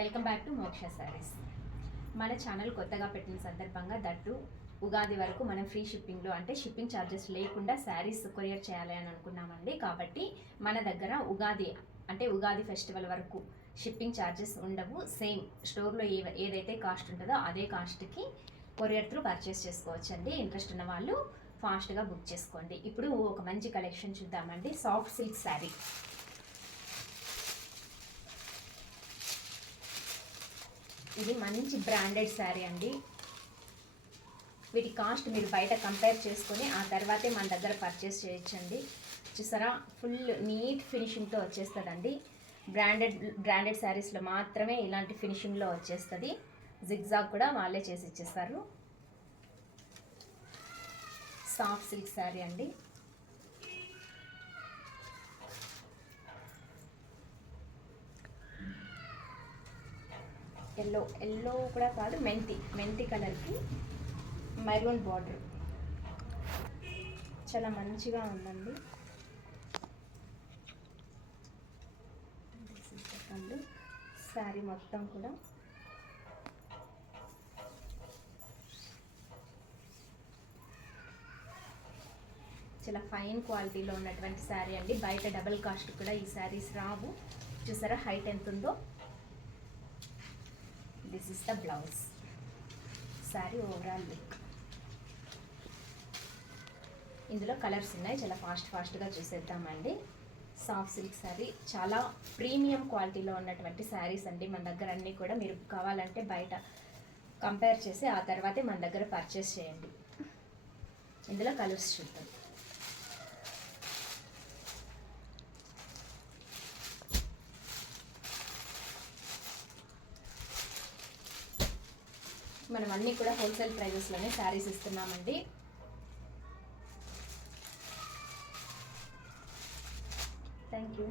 Welcome back to మోక్ష శారీస్. మన channel కొత్తగా పెట్టిన సందర్భంగా దట్టు ఉగాది వరకు మనం ఫ్రీ షిప్పింగ్లో అంటే షిప్పింగ్ ఛార్జెస్ లేకుండా శారీస్ కొరియర్ చేయాలి అని అనుకున్నామండి. కాబట్టి మన దగ్గర ఉగాది ఫెస్టివల్ వరకు షిప్పింగ్ ఛార్జెస్ ఉండవు. సేమ్ స్టోర్లో ఏదైతే కాస్ట్ ఉంటుందో అదే కాస్ట్కి కొరియర్ త్రూ పర్చేస్ చేసుకోవచ్చండి. ఇంట్రెస్ట్ ఉన్న వాళ్ళు ఫాస్ట్గా బుక్ చేసుకోండి. ఇప్పుడు ఒక మంచి కలెక్షన్ చూద్దామండి. Soft silk sari. ఇది మంచి బ్రాండెడ్ శారీ అండి. వీటి కాస్ట్ మీరు బయట కంపేర్ చేసుకొని ఆ తర్వాతే మన దగ్గర పర్చేస్ చేయొచ్చండి. చూసారా, ఫుల్ నీట్ ఫినిషింగ్తో వచ్చేస్తుందండి. బ్రాండెడ్ శారీస్లో మాత్రమే ఇలాంటి ఫినిషింగ్లో వచ్చేస్తుంది. జిగ్జాగ్ కూడా వాళ్ళే చేసి ఇచ్చేస్తారు. సాఫ్ట్ సిల్క్ శారీ అండి. ఎల్లో కూడా కాదు, మెంతి కలర్కి మెరూన్ బార్డర్ చాలా మంచిగా ఉందండి. శారీ మొత్తం కూడా చాలా ఫైన్ క్వాలిటీలో ఉన్నటువంటి శారీ అండి. బయట డబుల్ కాస్ట్ కూడా ఈ శారీస్ రావు. చూసారా హైట్ ఎంత ఉందో. This is the blouse. Sari overall look. ఇందులో కలర్స్ ఉన్నాయి. చాలా ఫాస్ట్గా చూసేద్దామండి. సాఫ్ట్ సిల్క్ శారీ చాలా ప్రీమియం క్వాలిటీలో ఉన్నటువంటి శారీస్ అండి. మన దగ్గర అన్నీ కూడా మీరు కావాలంటే బయట కంపేర్ చేసి ఆ తర్వాతే మన దగ్గర పర్చేస్ చేయండి. ఇందులో కలర్స్ చూద్దాం. మనం అన్నీ కూడా హోల్సేల్ ప్రైజెస్లోనే శారీస్ ఇస్తున్నామండి. Thank you.